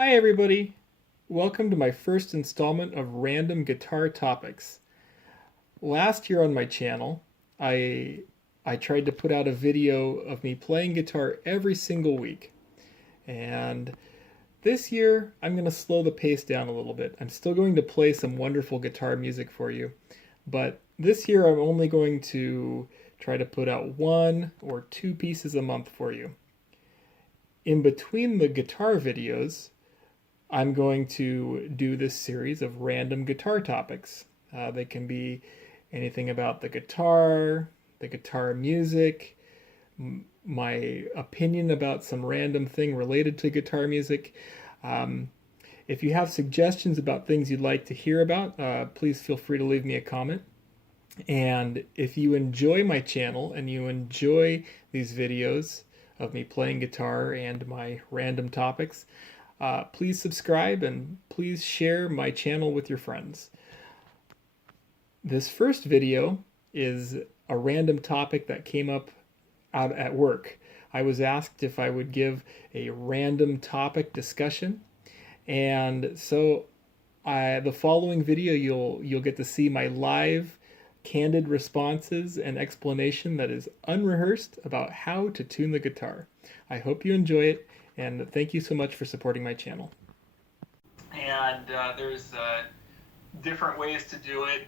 Hi everybody! Welcome to my first installment of Random Guitar Topics. Last year on my channel, I tried to put out a video of me playing guitar every single week. And this year, I'm going to slow the pace down a little bit. I'm still going to play some wonderful guitar music for you, but this year I'm only going to try to put out one or two pieces a month for you. In between the guitar videos, I'm going to do this series of random guitar topics. They can be anything about the guitar music, my opinion about some random thing related to guitar music. Um, if you have suggestions about things you'd like to hear about, please feel free to leave me a comment. And if you enjoy my channel and you enjoy these videos of me playing guitar and my random topics, please subscribe and please share my channel with your friends. This first video is a random topic that came up out at work. I was asked if I would give a random topic discussion, and so the following video you'll get to see my live candid responses and explanation that is unrehearsed about how to tune the guitar. I hope you enjoy it, and thank you so much for supporting my channel. And there's different ways to do it.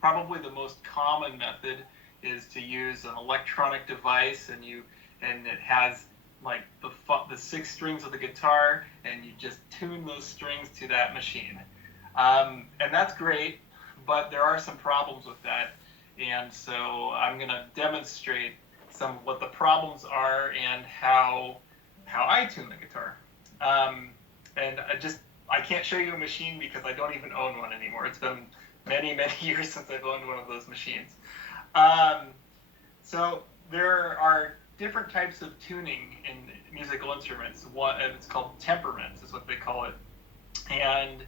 Probably the most common method is to use an electronic device, and it has like the six strings of the guitar, and you just tune those strings to that machine. And that's great, but there are some problems with that, and so I'm going to demonstrate some of what the problems are and how I tune the guitar. And I can't show you a machine because I don't even own one anymore. It's been many years since I've owned one of those machines. So there are different types of tuning in musical instruments. One, it's called temperaments, is what they call it. And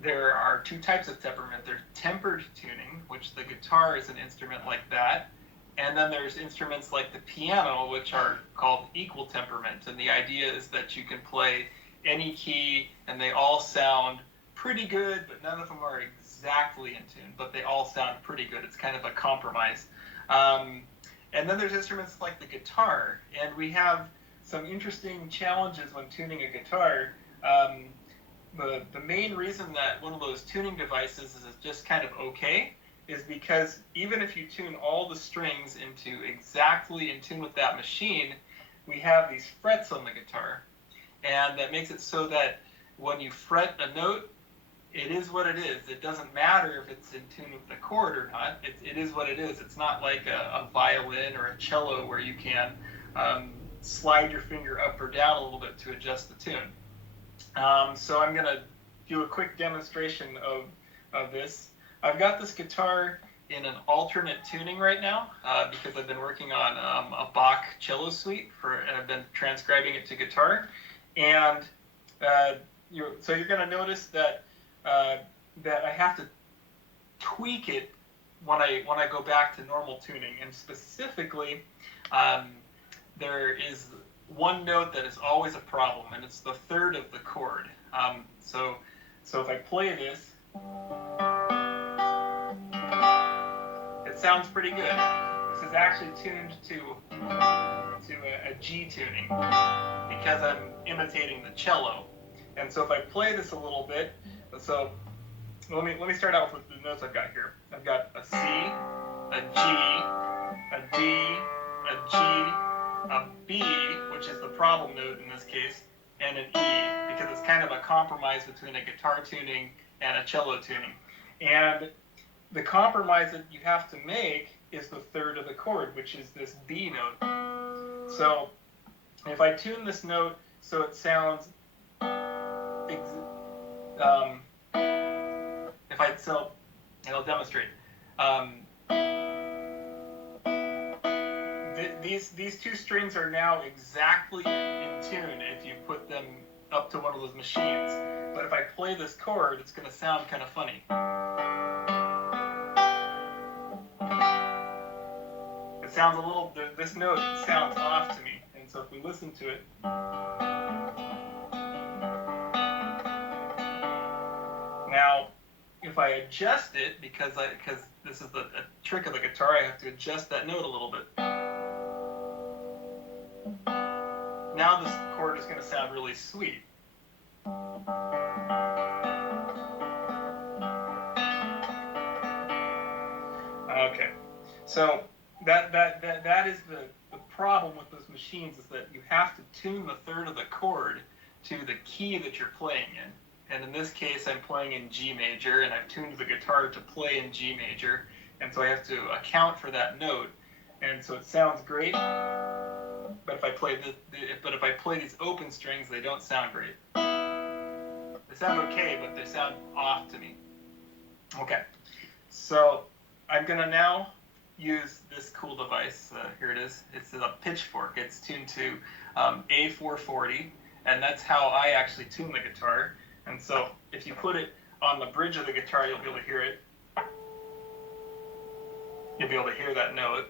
there are two types of temperament. There's tempered tuning, which the guitar is an instrument like that. And then there's instruments like the piano, which are called equal temperament. And the idea is that you can play any key and they all sound pretty good, but none of them are exactly in tune, but they all sound pretty good. It's kind of a compromise. And then there's instruments like the guitar, and we have some interesting challenges when tuning a guitar. The main reason that one of those tuning devices is just kind of okay is because even if you tune all the strings into exactly in tune with that machine, we have these frets on the guitar, and that makes it so that when you fret a note, it is what it is. It doesn't matter if it's in tune with the chord or not. It is what it is. It's not like a violin or a cello where you can slide your finger up or down a little bit to adjust the tune. So I'm going to do a quick demonstration of this. I've got this guitar in an alternate tuning right now because I've been working on a Bach cello suite and I've been transcribing it to guitar. And so you're going to notice that that I have to tweak it when I go back to normal tuning. And specifically, there is one note that is always a problem, and it's the third of the chord. So if I play this, it sounds pretty good. This is actually tuned to a G tuning because I'm imitating the cello. And so if I play this a little bit, so let me start out with the notes I've got here. I've got a C, a G, a D, a G, a B, which is the problem note in this case, and an E, because it's kind of a compromise between a guitar tuning and a cello tuning. And the compromise that you have to make is the third of the chord, which is this B note. So if I tune this note so it sounds and I'll demonstrate. These two strings are now exactly in tune if you put them up to one of those machines. But if I play this chord, it's going to sound kind of funny. It sounds a little, this note sounds off to me. And And so if we listen to it, now if I adjust it, because this is a trick of the guitar, I have to adjust that note a little bit. Now this chord is going to sound really sweet. Okay, so that is the problem with those machines, is that you have to tune the third of the chord to the key that you're playing in. And in this case, I'm playing in G major, and I've tuned the guitar to play in G major, and so I have to account for that note. And so it sounds great, but if I play these open strings, they don't sound great. They sound okay, but they sound off to me. Okay, so I'm gonna now use this cool device. Here it is. It's a pitchfork. It's tuned to A440, and that's how I actually tune the guitar. And so if you put it on the bridge of the guitar, you'll be able to hear it. You'll be able to hear that note.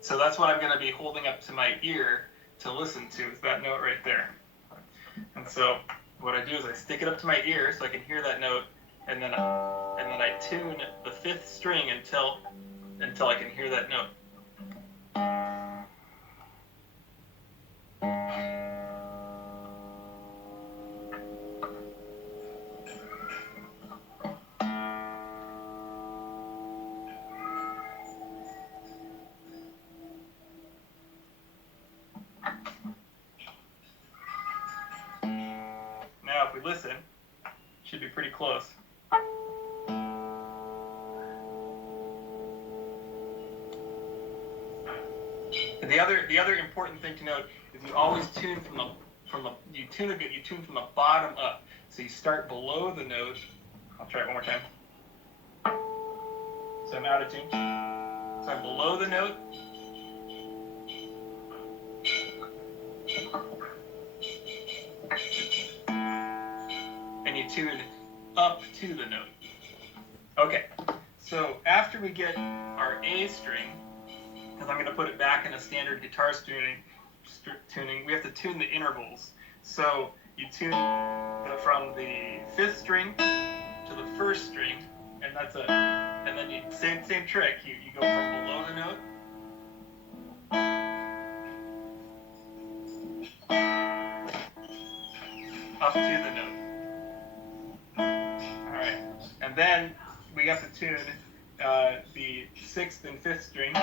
So that's what I'm going to be holding up to my ear to listen to, is that note right there. And so what I do is I stick it up to my ear so I can hear that note, and then I tune the fifth string until I can hear that note. Now if we listen, it should be pretty close. And the other important thing to note is you always tune you tune from the bottom up. So you start below the note. I'll try it one more time. So I'm out of tune. So I'm below the note. And you tune up to the note. Okay, so after we get our A string, because I'm going to put it back in a standard guitar tuning, we have to tune the intervals. So you tune from the fifth string to the first string, and and then you same trick. You go from below the note up to the note. All right, and then we have to tune the sixth and fifth string.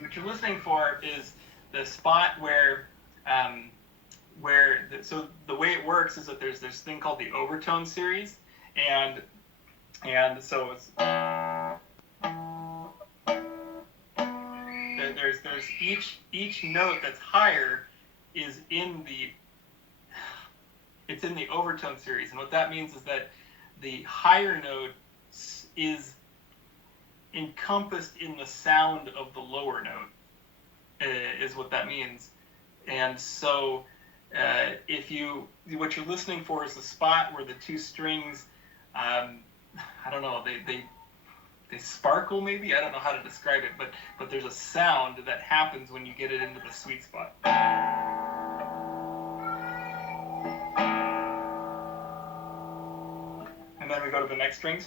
What you're listening for is the spot so the way it works is that there's this thing called the overtone series, and so it's there's each note that's higher is in the overtone series, and what that means is that the higher note is encompassed in the sound of the lower note, is what that means. And so what you're listening for is the spot where the two strings, I don't know, they sparkle maybe? I don't know how to describe it, but there's a sound that happens when you get it into the sweet spot. And then we go to the next strings.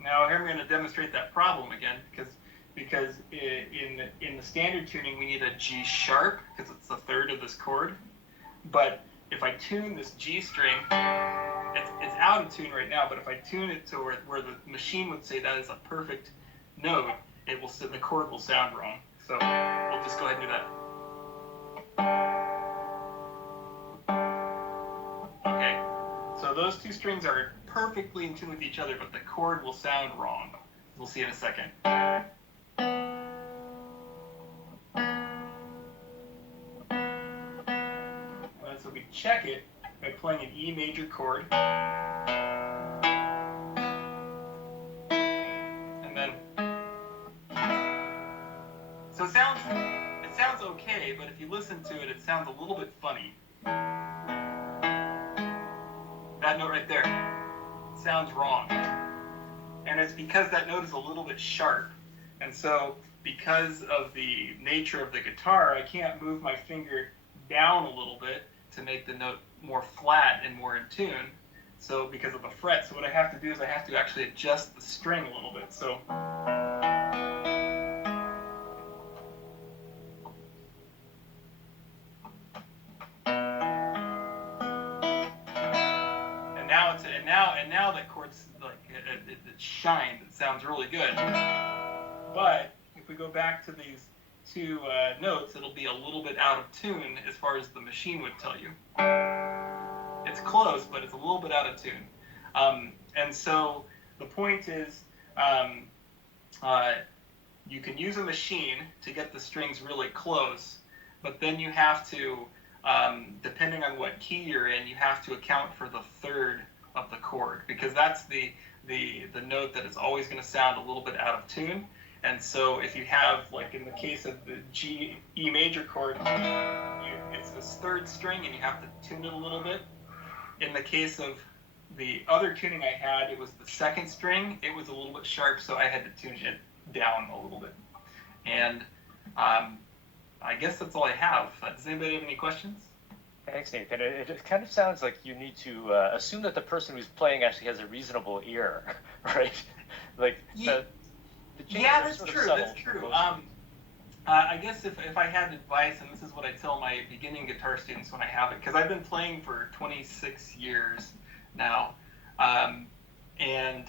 Now here I'm going to demonstrate that problem again, because in the standard tuning we need a G sharp, because it's the third of this chord. But if I tune this G string, it's out of tune right now, but if I tune it to where the machine would say that is a perfect note, the chord will sound wrong. So we'll just go ahead and do that. Okay, so those two strings are perfectly in tune with each other, but the chord will sound wrong. We'll see in a second. So we check it by playing an E major chord, and then okay, but if you listen to it, it sounds a little bit funny. That note right there sounds wrong. And it's because that note is a little bit sharp. And so because of the nature of the guitar, I can't move my finger down a little bit to make the note more flat and more in tune. So because of the fret, so what I have to do is I have to actually adjust the string a little bit. So and now that chord's like it shines. It sounds really good. But if we go back to these two notes, it'll be a little bit out of tune as far as the machine would tell you. It's close, but it's a little bit out of tune. And so the point is, you can use a machine to get the strings really close, but then you have to, depending on what key you're in, you have to account for the third of the chord, because that's the note that is always going to sound a little bit out of tune. And so if you have, like in the case of the E major chord, it's this third string and you have to tune it a little bit. In the case of the other tuning I had, it was the second string. It was a little bit sharp, so I had to tune it down a little bit. And I guess that's all I have. Does anybody have any questions? Thanks, Nathan. It kind of sounds like you need to assume that the person who's playing actually has a reasonable ear, right? Like yeah, that's true. That's true. I guess if I had advice, and this is what I tell my beginning guitar students when I have it, because I've been playing for 26 years now, and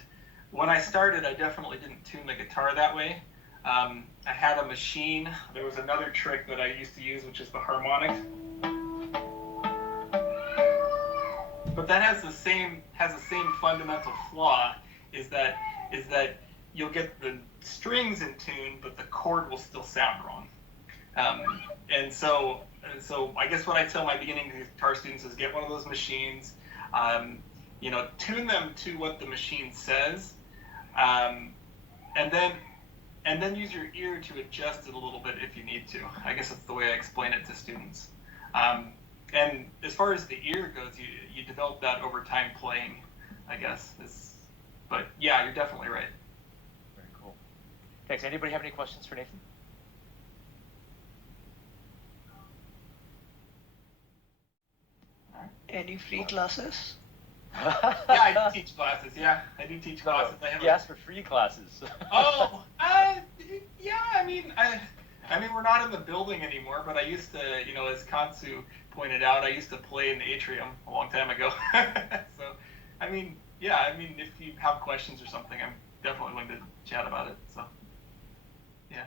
when I started, I definitely didn't tune the guitar that way. I had a machine. There was another trick that I used to use, which is the harmonic. But that has the same fundamental flaw, is that you'll get the strings in tune, but the chord will still sound wrong. And so I guess what I tell my beginning guitar students is get one of those machines, tune them to what the machine says, and then use your ear to adjust it a little bit if you need to. I guess that's the way I explain it to students. And as far as the ear goes, you develop that over time playing, I guess. But yeah, you're definitely right. Very cool. Thanks. Anybody have any questions for Nathan? Any free classes? Yeah, I do teach classes. Yeah, I do teach classes. He asked for free classes. Oh, yeah. I mean, we're not in the building anymore, but I used to, as Kansu pointed out, I used to play in the atrium a long time ago. So, if you have questions or something, I'm definitely willing to chat about it. So, yeah.